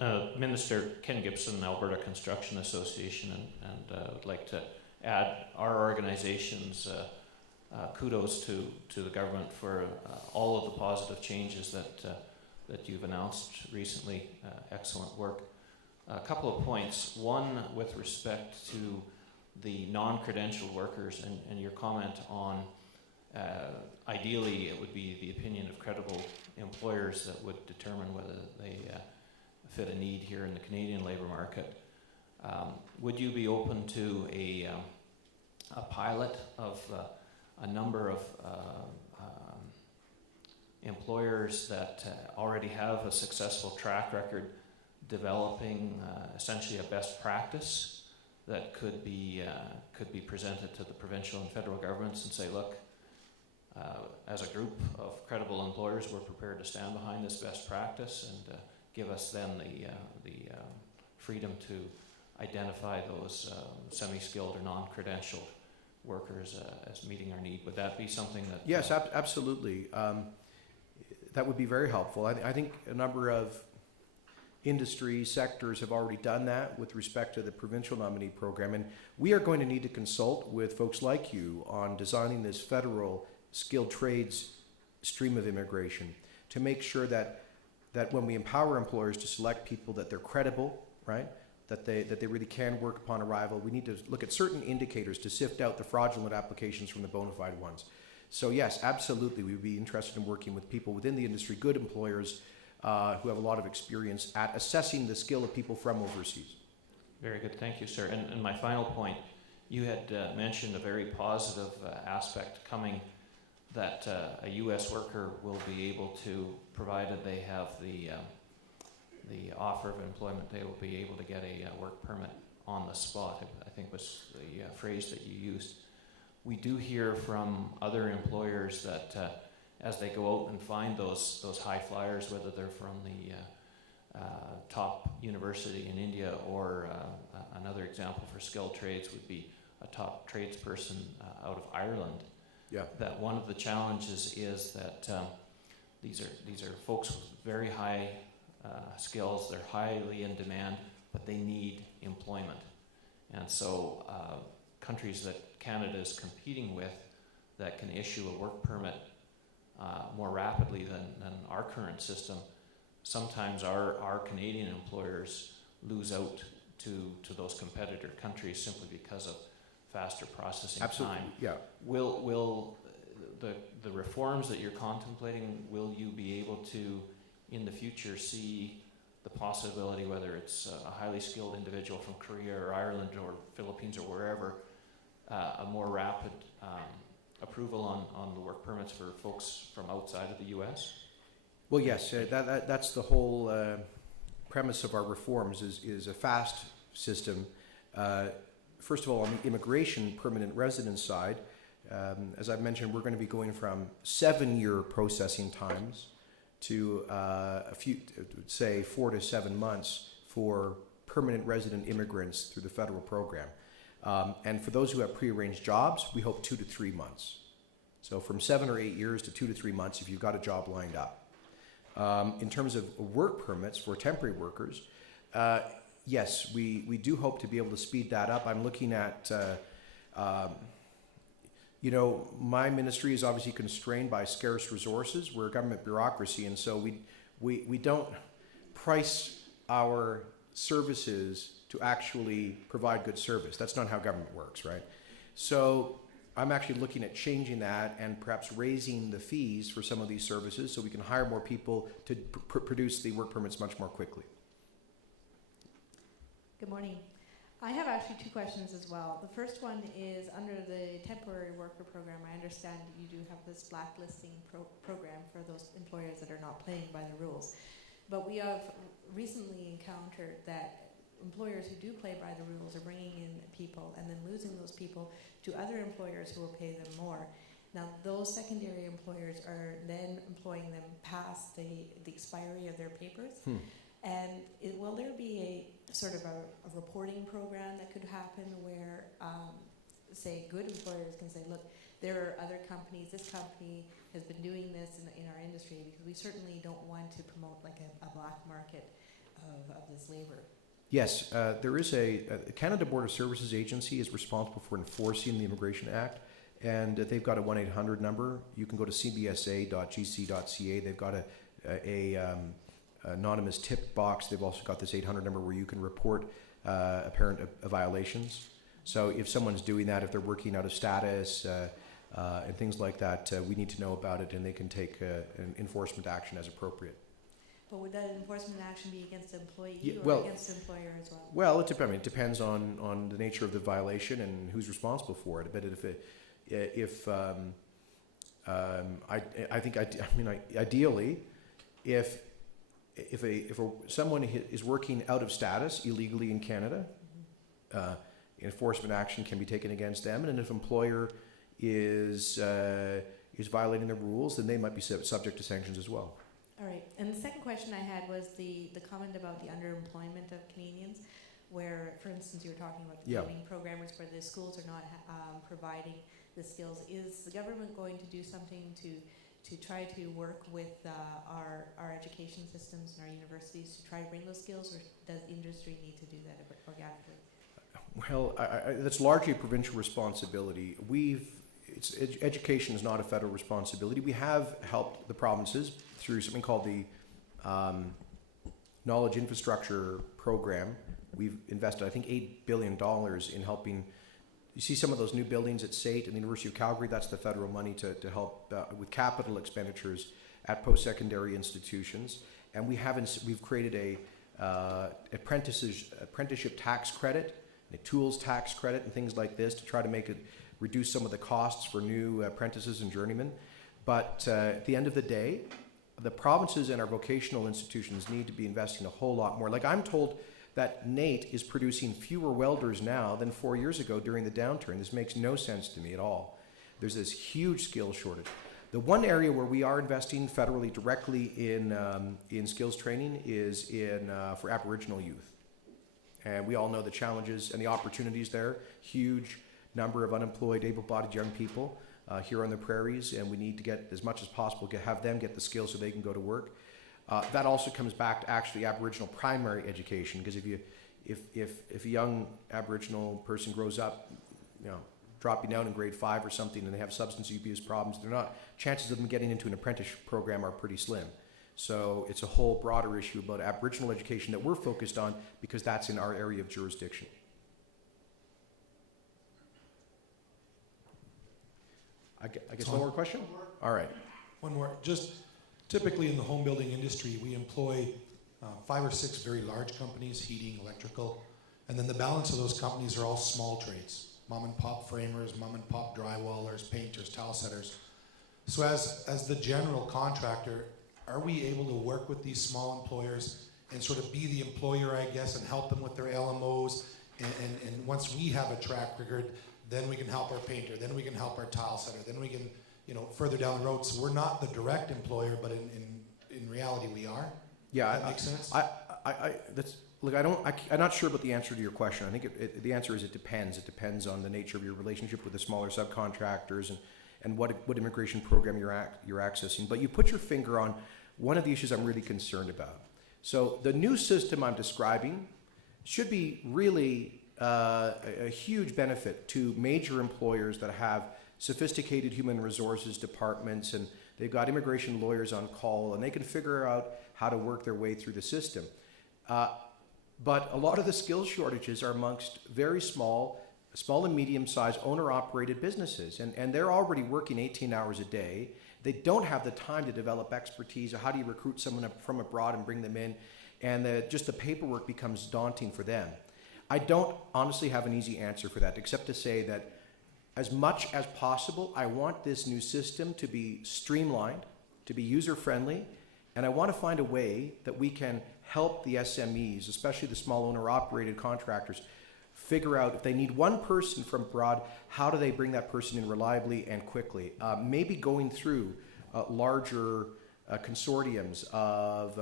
Minister Ken Gibson, Alberta Construction Association, and would like to add our organization's kudos to the government for all of the positive changes that you've announced recently. Excellent work. A couple of points. One, with respect to the non-credentialed workers and your comment on ideally it would be the opinion of credible employers that would determine whether they fit a need here in the Canadian labour market. Would you be open to a pilot of a number of employers that already have a successful track record developing essentially a best practice that could be presented to the provincial and federal governments and say, look, as a group of credible employers, we're prepared to stand behind this best practice, and give us then the freedom to identify those semi-skilled or non-credentialed workers as meeting our need. Would that be something that... Yes, absolutely. That would be very helpful. I think a number of industry sectors have already done that with respect to the provincial nominee program, and we are going to need to consult with folks like you on designing this federal skilled trades stream of immigration to make sure that when we empower employers to select people, that they're credible, right? That they really can work upon arrival. We need to look at certain indicators to sift out the fraudulent applications from the bona fide ones. So yes, absolutely, we would be interested in working with people within the industry, good employers who have a lot of experience at assessing the skill of people from overseas. Very good, thank you, sir. And my final point, you had mentioned a very positive aspect coming, that a U.S. worker will be able to, provided they have the offer of employment, they will be able to get a work permit on the spot, I think was the phrase that you used. We do hear from other employers that as they go out and find those high flyers, whether they're from the top university in India or another example for skilled trades would be a top tradesperson out of Ireland. Yeah. That one of the challenges is that these are folks with very high skills. They're highly in demand, but they need employment. And so countries that Canada is competing with that can issue a work permit more rapidly than our current system, sometimes our Canadian employers lose out to those competitor countries simply because of faster processing Absolutely, time. yeah. Will the reforms that you're contemplating, will you be able to, in the future, see the possibility, whether it's a highly skilled individual from Korea or Ireland or Philippines or wherever, a more rapid approval on the work permits for folks from outside of the U.S.? Well, yes, that's the whole premise of our reforms is a fast system. First of all, on the immigration permanent residence side, as I've mentioned, we're going to be going from 7-year processing times to say 4 to 7 months for permanent resident immigrants through the federal program. And for those who have prearranged jobs, we hope 2 to 3 months. So from 7 or 8 years to 2 to 3 months if you've got a job lined up. In terms of work permits for temporary workers, yes, we do hope to be able to speed that up. I'm looking at, my ministry is obviously constrained by scarce resources. We're a government bureaucracy, and so we don't price our services to actually provide good service. That's not how government works, right? So I'm actually looking at changing that and perhaps raising the fees for some of these services so we can hire more people to produce the work permits much more quickly. Good morning. I have actually 2 questions as well. The first one is under the temporary worker program. I understand you do have this blacklisting program for those employers that are not playing by the rules. But we have recently encountered that employers who do play by the rules are bringing in people and then losing those people to other employers who will pay them more. Now, those secondary employers are then employing them past the expiry of their papers. And will there be a sort of a reporting program that could happen where, say, good employers can say, look, there are other companies, this company has been doing this in our industry, because we certainly don't want to promote like a black market of this labor? Yes, there is a Canada Border Services Agency is responsible for enforcing the Immigration Act, and they've got a 1-800 number. You can go to cbsa.gc.ca. They've got a anonymous tip box. They've also got this 800 number where you can report apparent violations. So if someone's doing that, if they're working out of status and things like that, we need to know about it, and they can take an enforcement action as appropriate. But would that enforcement action be against the employee Yeah, or well, against the employer as well? Well, it depends on the nature of the violation and who's responsible for it. But ideally, if someone is working out of status illegally in Canada, enforcement action can be taken against them, and if employer is violating the rules, then they might be subject to sanctions as well. All right. And the second question I had was the comment about the underemployment of Canadians, where, for instance, you were talking about the training programmers where the schools are not providing the skills. Is the government going to do something to try to work with our education systems and our universities to try to bring those skills, or does industry need to do that organically? Well, that's largely a provincial responsibility. Education is not a federal responsibility. We have helped the provinces through something called the Knowledge Infrastructure Program. We've invested, I think, $8 billion in helping. You see some of those new buildings at SAIT and the University of Calgary. That's the federal money to help with capital expenditures at post-secondary institutions. And we've created a apprenticeship tax credit, a tools tax credit, and things like this to try to make it reduce some of the costs for new apprentices and journeymen. But at the end of the day, the provinces and our vocational institutions need to be investing a whole lot more. Like, I'm told that NAIT is producing fewer welders now than 4 years ago during the downturn. This makes no sense to me at all. There's this huge skill shortage. The one area where we are investing federally directly in skills training is for Aboriginal youth. And we all know the challenges and the opportunities there. Huge number of unemployed, able-bodied young people here on the prairies, and we need to get as much as possible, have them get the skills so they can go to work. That also comes back to actually Aboriginal primary education, because if a young Aboriginal person grows up, dropping out in grade 5 or something, and they have substance abuse problems, chances of them getting into an apprenticeship program are pretty slim. So it's a whole broader issue about Aboriginal education that we're focused on, because that's in our area of jurisdiction. I guess one more question? All right. One more. Just typically in the home building industry, we employ 5 or 6 very large companies, heating, electrical, and then the balance of those companies are all small trades. Mom and pop framers, mom and pop drywallers, painters, tile setters. So as the general contractor, are we able to work with these small employers and sort of be the employer, I guess, and help them with their LMOs? And once we have a track record, then we can help our painter, then we can help our tile setter, then we can, further down the road. So we're not the direct employer, but in reality we are. Yeah, that makes sense. I'm not sure about the answer to your question. I think the answer is it depends. It depends on the nature of your relationship with the smaller subcontractors and what immigration program you're accessing. But you put your finger on one of the issues I'm really concerned about. So the new system I'm describing should be really a huge benefit to major employers that have sophisticated human resources departments, and they've got immigration lawyers on call, and they can figure out how to work their way through the system. But a lot of the skills shortages are amongst very small and medium-sized owner-operated businesses, and they're already working 18 hours a day. They don't have the time to develop expertise, or how do you recruit someone from abroad and bring them in, and just the paperwork becomes daunting for them. I don't honestly have an easy answer for that, except to say that as much as possible, I want this new system to be streamlined, to be user-friendly, and I want to find a way that we can help the SMEs, especially the small owner-operated contractors, figure out if they need one person from abroad, how do they bring that person in reliably and quickly? Maybe going through larger consortiums of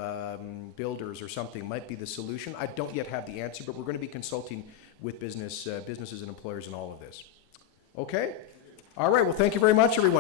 builders or something might be the solution. I don't yet have the answer, but we're going to be consulting with businesses and employers in all of this. Okay? All right. Well, thank you very much, everyone.